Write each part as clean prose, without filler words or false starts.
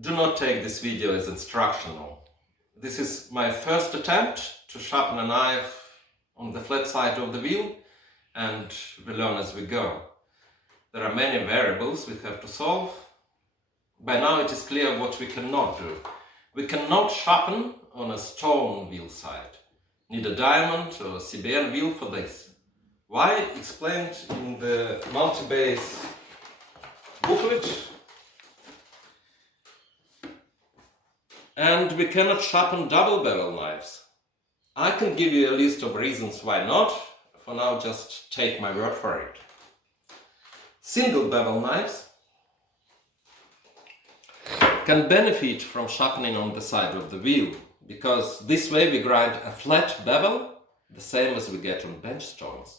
Do not take this video as instructional. This is my first attempt to sharpen a knife on the flat side of the wheel, and we learn as we go. There are many variables we have to solve. By now it is clear what we cannot do. We cannot sharpen on a stone wheel side. Need a diamond or CBN wheel for this. Why? Explained in the multi-base booklet. And we cannot sharpen double bevel knives. I can give you a list of reasons why not. For now, just take my word for it. Single bevel knives can benefit from sharpening on the side of the wheel, because this way we grind a flat bevel, the same as we get on bench stones.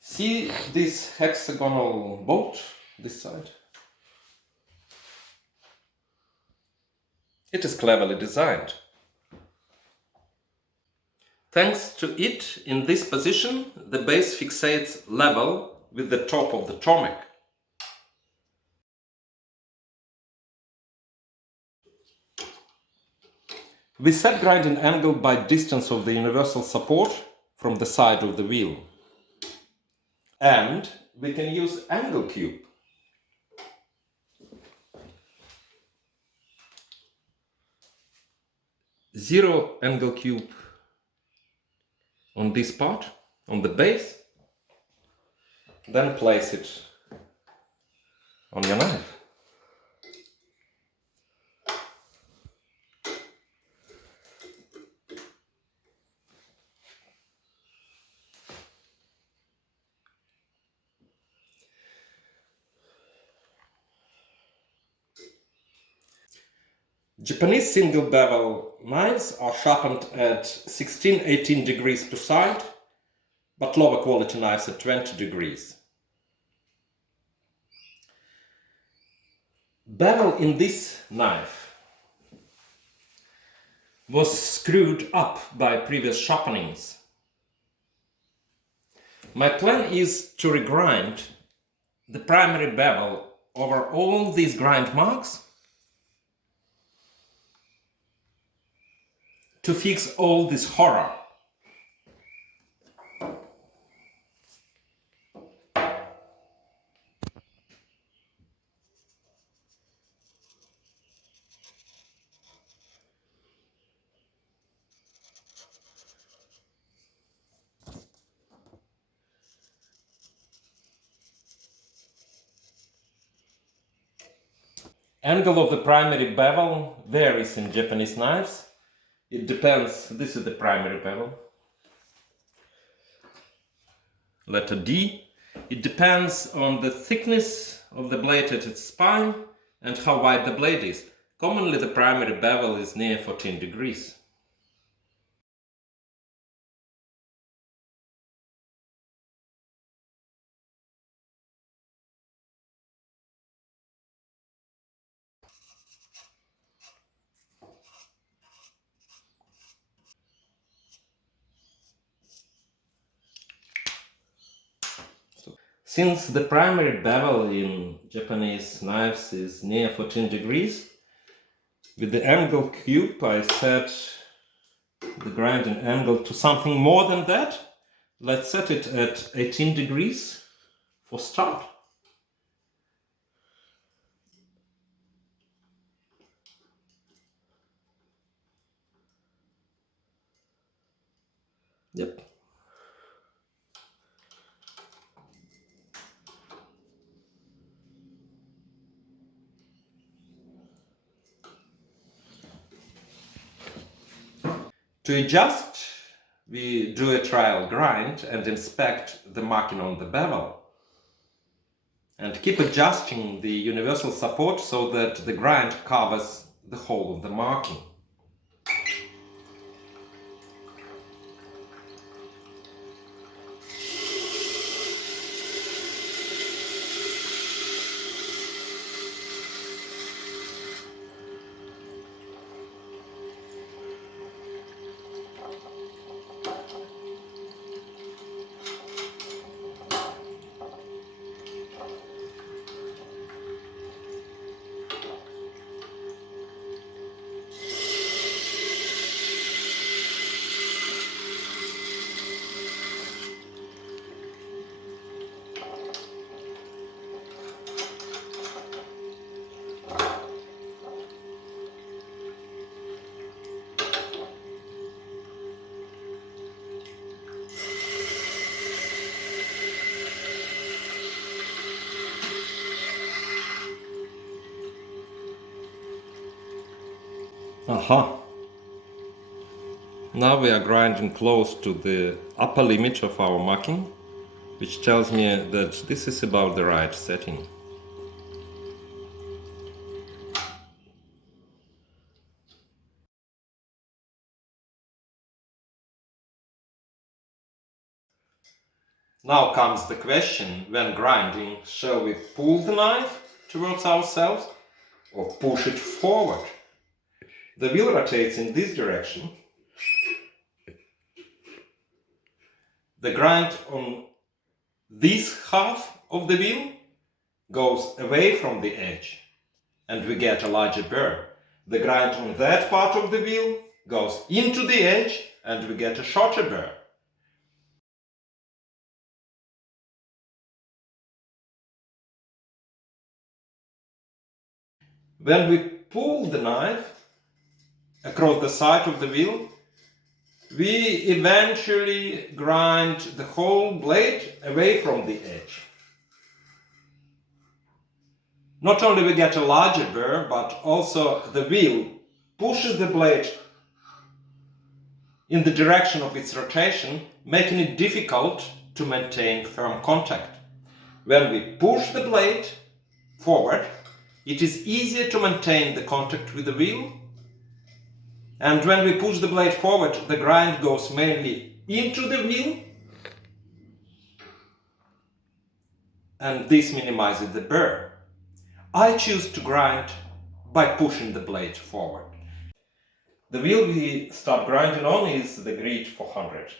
See this hexagonal bolt, this side? It is cleverly designed. Thanks to it, in this position, the base fixates level with the top of the Tormek. We set grinding angle by distance of the universal support from the side of the wheel. And we can use angle cube. Zero angle cube on this part, on the base, then place it on your knife. Japanese single bevel knives are sharpened at 16-18 degrees per side, but lower quality knives at 20 degrees. Bevel in this knife was screwed up by previous sharpenings. My plan is to regrind the primary bevel over all these grind marks to fix all this horror. Angle of the primary bevel varies in Japanese knives. It depends. This is the primary bevel. Letter D. It depends on the thickness of the blade at its spine and how wide the blade is. Commonly the primary bevel is near 14 degrees. Since the primary bevel in Japanese knives is near 14 degrees, with the angle cube I set the grinding angle to something more than that. Let's set it at 18 degrees for start. Yep. To adjust, we do a trial grind and inspect the marking on the bevel. And keep adjusting the universal support so that the grind covers the whole of the marking. Aha! Now we are grinding close to the upper limit of our marking, which tells me that this is about the right setting. Now comes the question, when grinding, shall we pull the knife towards ourselves or push it forward? The wheel rotates in this direction. The grind on this half of the wheel goes away from the edge and we get a larger burr. The grind on that part of the wheel goes into the edge and we get a shorter burr. When we pull the knife across the side of the wheel, we eventually grind the whole blade away from the edge. Not only we get a larger burr, but also the wheel pushes the blade in the direction of its rotation, making it difficult to maintain firm contact. When we push the blade forward, it is easier to maintain the contact with the wheel. And when we push the blade forward, the grind goes mainly into the wheel, and this minimizes the burr. I choose to grind by pushing the blade forward. The wheel we start grinding on is the Grid 400.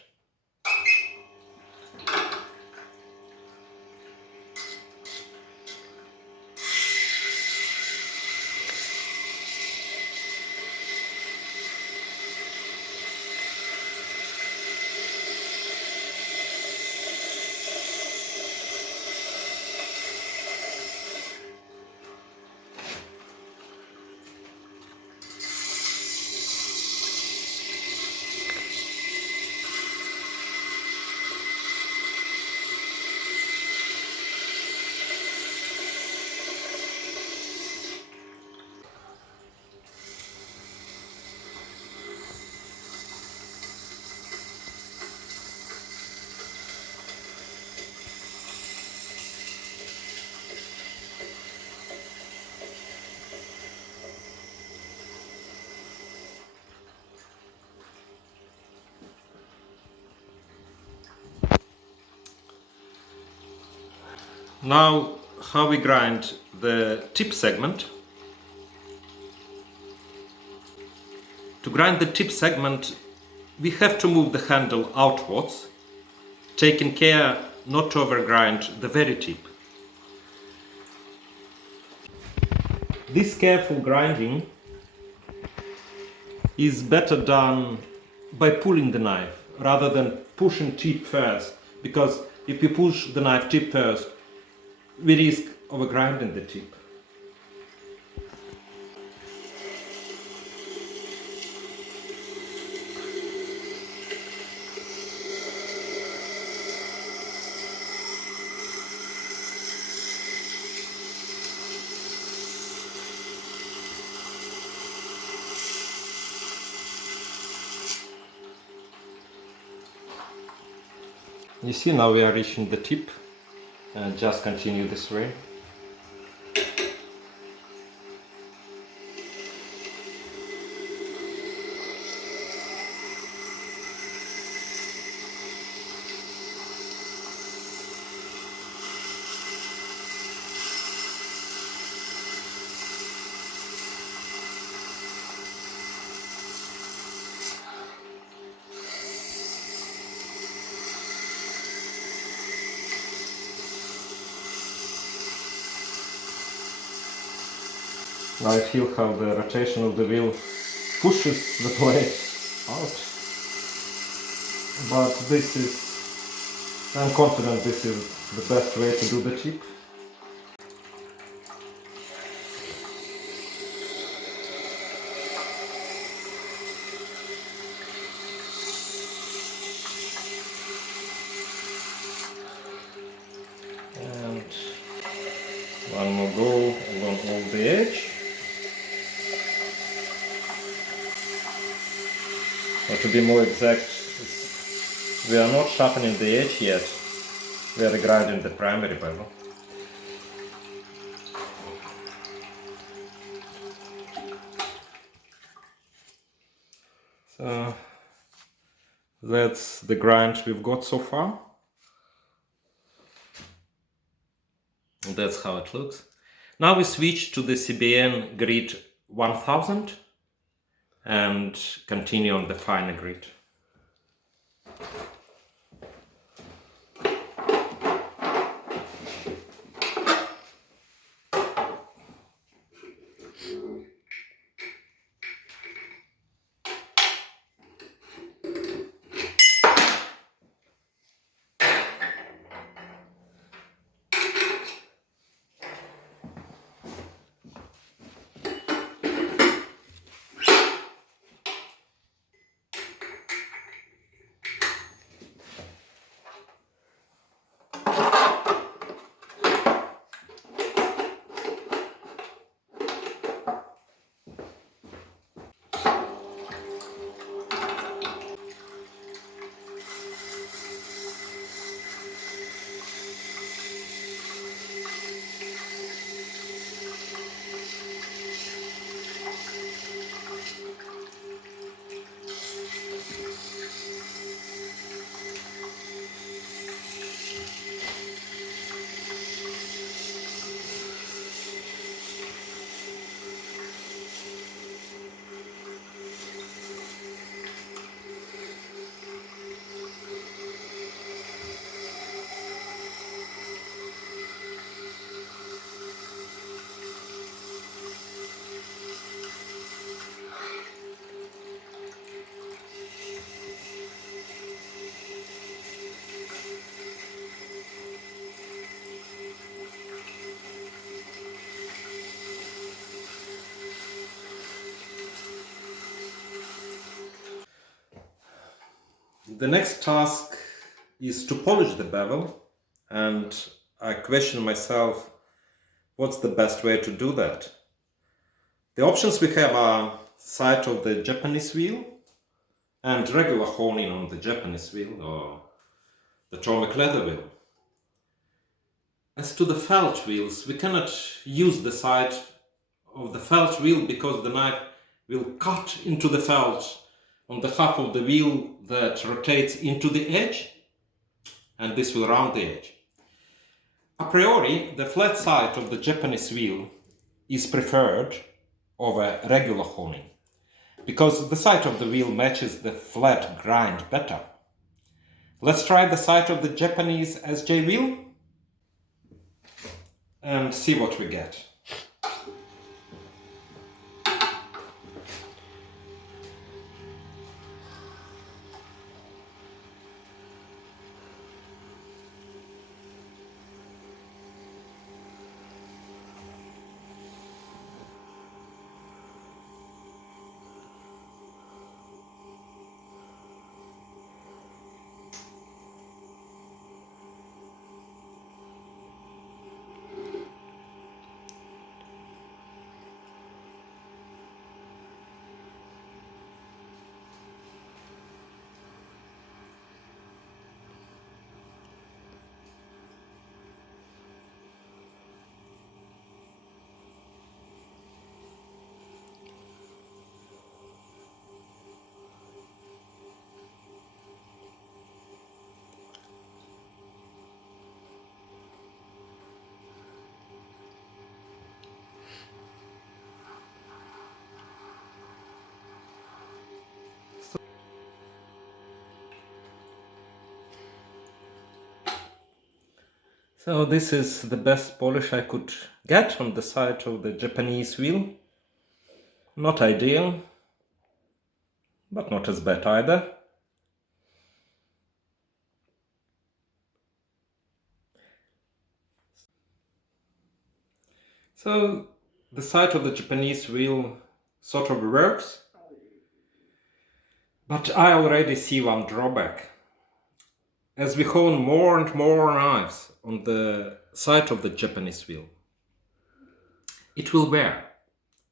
Now, how we grind the tip segment. To grind the tip segment, we have to move the handle outwards, taking care not to overgrind the very tip. This careful grinding is better done by pulling the knife rather than pushing tip first, because if we push the knife tip first, we risk overgrinding the tip. You see, now we are reaching the tip, and just continue this way. Now I feel how the rotation of the wheel pushes the blade out. But I'm confident this is the best way to do the tip. And one more go along all the edge. to be more exact, we are not sharpening the edge yet, we are regrinding the primary bevel. So that's the grind we've got so far. And that's how it looks. Now we switch to the CBN grid 1000 and continue on the finer grid. The next task is to polish the bevel, and I question myself, what's the best way to do that? The options we have are side of the Japanese wheel and regular honing on the Japanese wheel or the Tormek leather wheel. As to the felt wheels, we cannot use the side of the felt wheel because the knife will cut into the felt on the half of the wheel that rotates into the edge, and this will round the edge. A priori, the flat side of the Japanese wheel is preferred over regular honing because the side of the wheel matches the flat grind better. Let's try the side of the Japanese SJ wheel and see what we get. So this is the best polish I could get on the side of the Japanese wheel. Not ideal, but not as bad either. So the side of the Japanese wheel sort of works, but I already see one drawback. As we hone more and more knives on the side of the Japanese wheel, it will wear,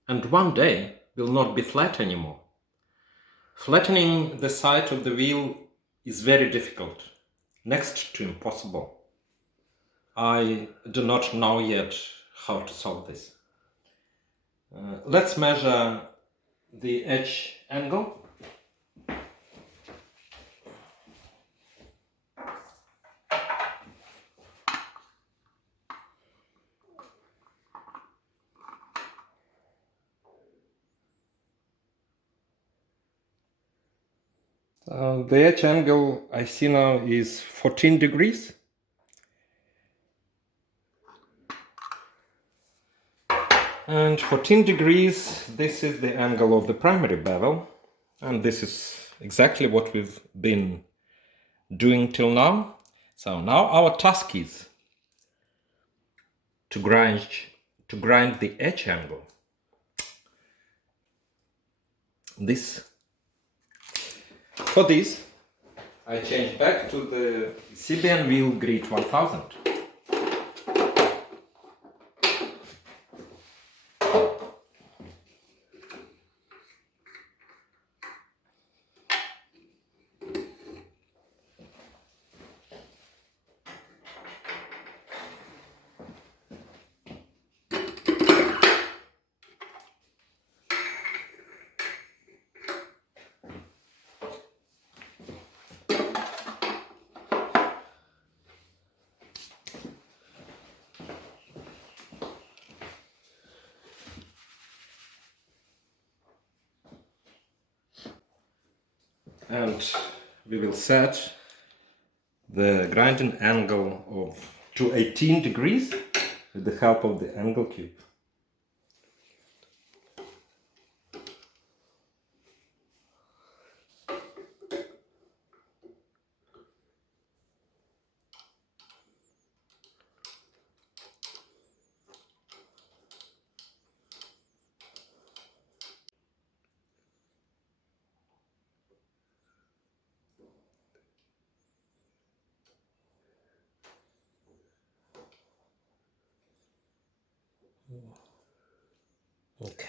and one day will not be flat anymore. Flattening the side of the wheel is very difficult, next to impossible. I do not know yet how to solve this. Let's measure the edge angle. The edge angle I see now is 14 degrees. And 14 degrees, this is the angle of the primary bevel. And this is exactly what we've been doing till now. So now our task is to grind the edge angle. For this, I change back to the CBN wheel grid 1000. And we will set the grinding angle to 18 degrees with the help of the angle cube. Okay.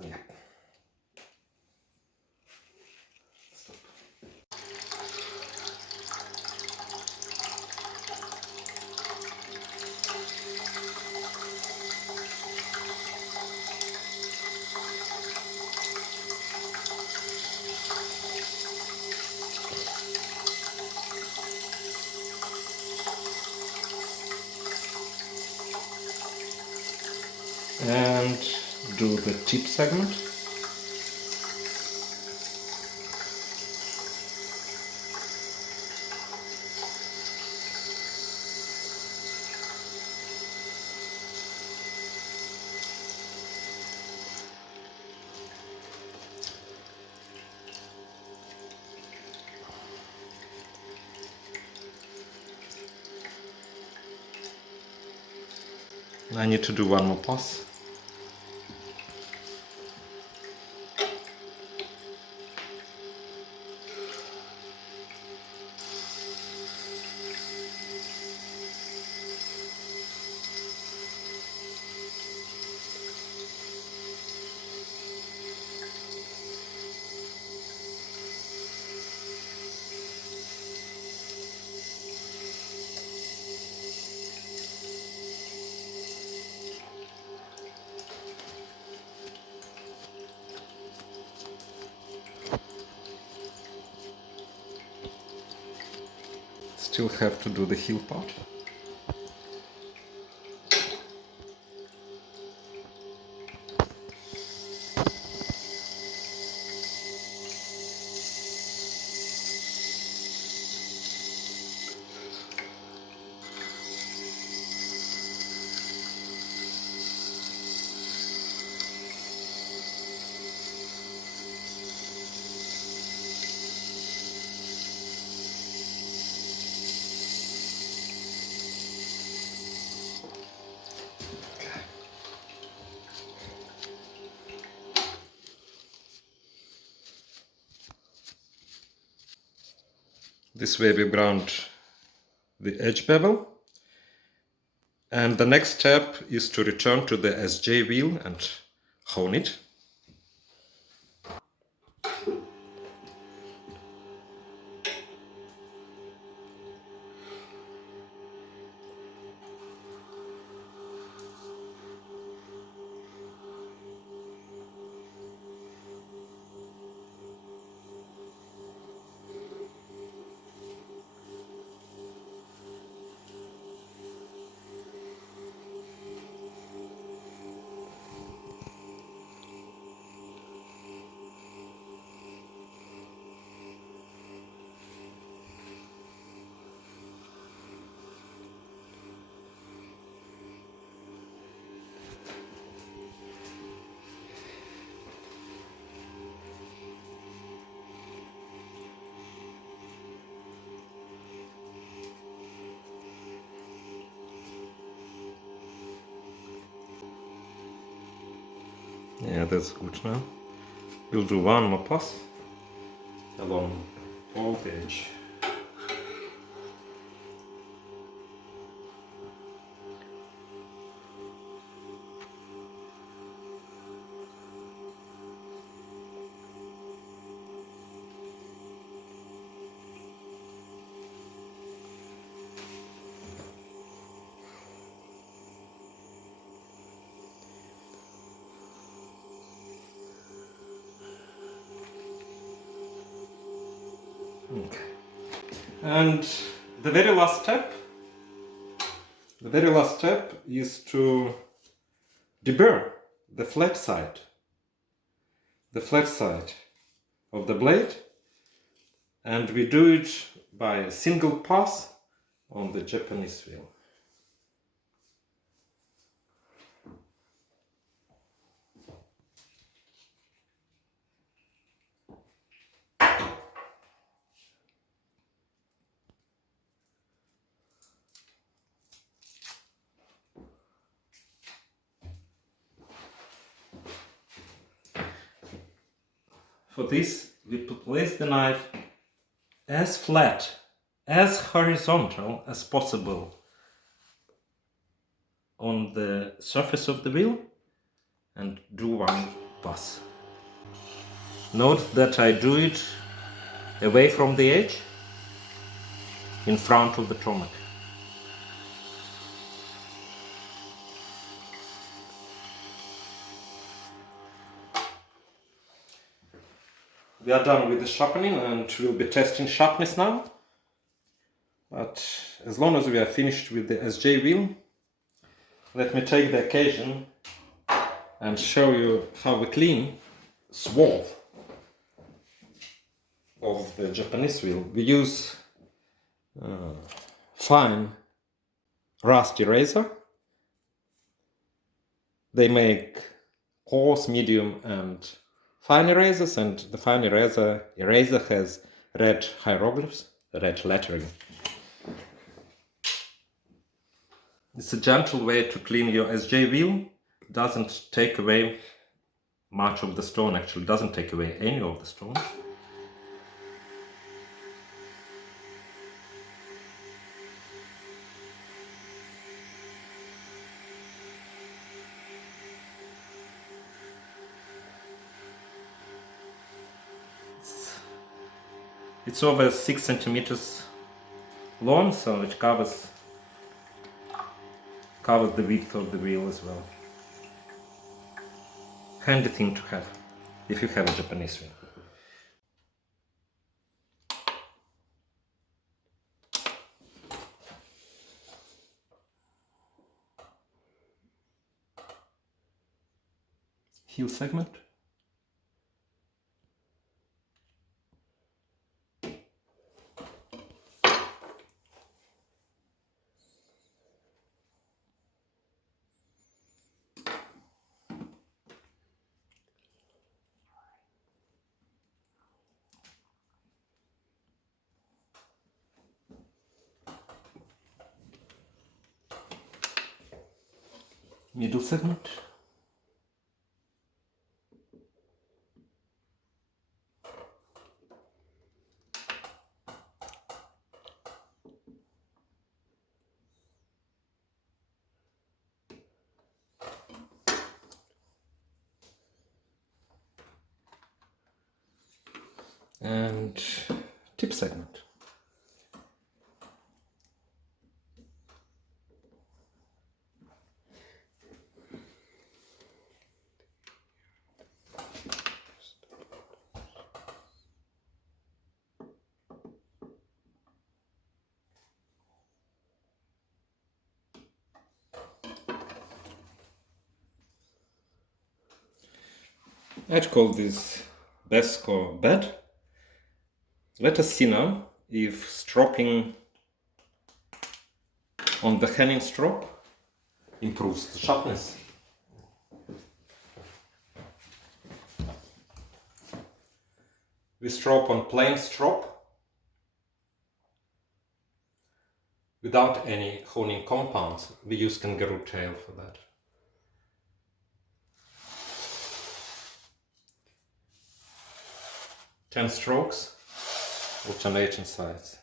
Yeah. Stop. And do the tip segment. I need to do one more pass. Still have to do the heel part. This way we ground the edge bevel, And the next step is to return to the SJ wheel and hone it. Yeah, that's good now. We'll do one more pass along all the edge. Okay. And the very last step is to deburr the flat side of the blade, and we do it by a single pass on the Japanese wheel. For this, we place the knife as flat, as horizontal as possible on the surface of the wheel and do one pass. Note that I do it away from the edge, in front of the Tormek. We are done with the sharpening and we'll be testing sharpness now. But as long as we are finished with the SJ wheel, let me take the occasion and show you how we clean swerve of the Japanese wheel. We use fine rust eraser. They make coarse, medium and fine erasers, and the fine eraser has red hieroglyphs, red lettering. It's a gentle way to clean your SJ wheel. It doesn't take away much of the stone, actually doesn't take away any of the stone. It's over 6 centimeters long, so it covers the width of the wheel as well. Handy thing to have if you have a Japanese wheel. Heel segment. Middle segment. and tip segment. I'd call this desk or bed. Let us see now if stropping on the hanging strop improves the sharpness. We strop on plain strop without any honing compounds. We use kangaroo tail for that. Ten strokes, alternating sides.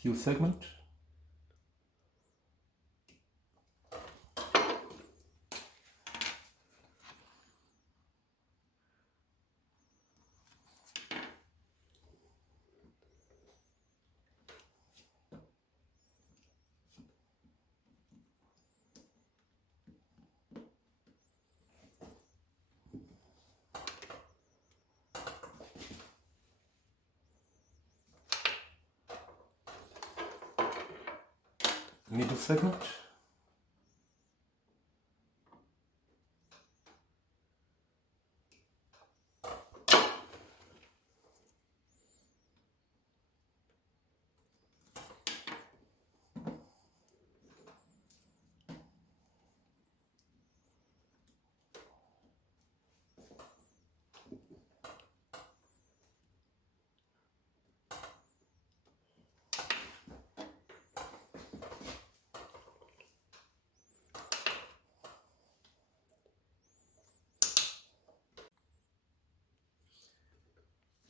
Heel segment. Middle segment.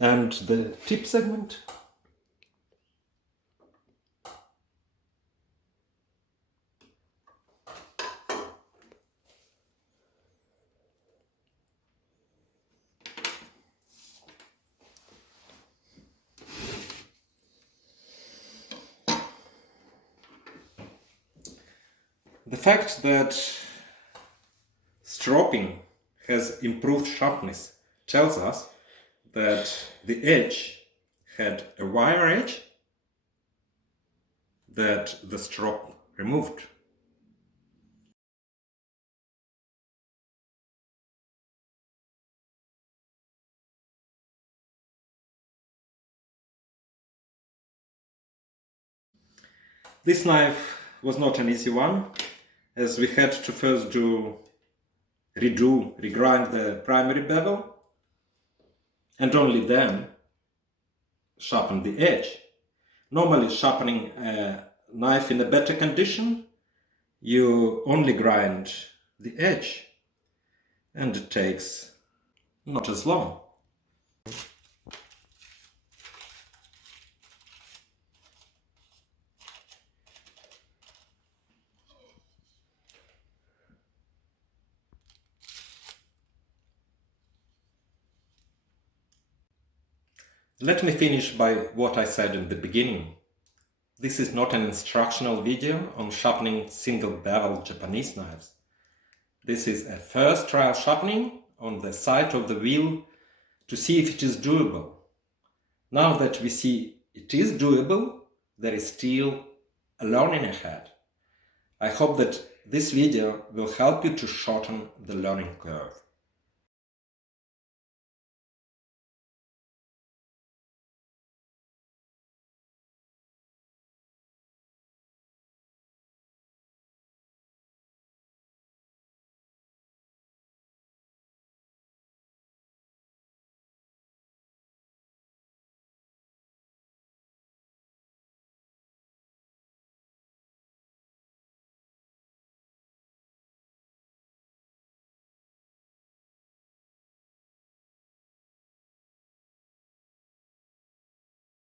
And the tip segment. The fact that stropping has improved sharpness tells us that the edge had a wire edge that the strop removed. This knife was not an easy one, as we had to first do regrind the primary bevel, and only then sharpen the edge. Normally, sharpening a knife in a better condition, you only grind the edge, and it takes not as long. Let me finish by what I said in the beginning. This is not an instructional video on sharpening single-bevel Japanese knives. This is a first trial sharpening on the side of the wheel to see if it is doable. Now that we see it is doable, there is still a learning ahead. I hope that this video will help you to shorten the learning curve.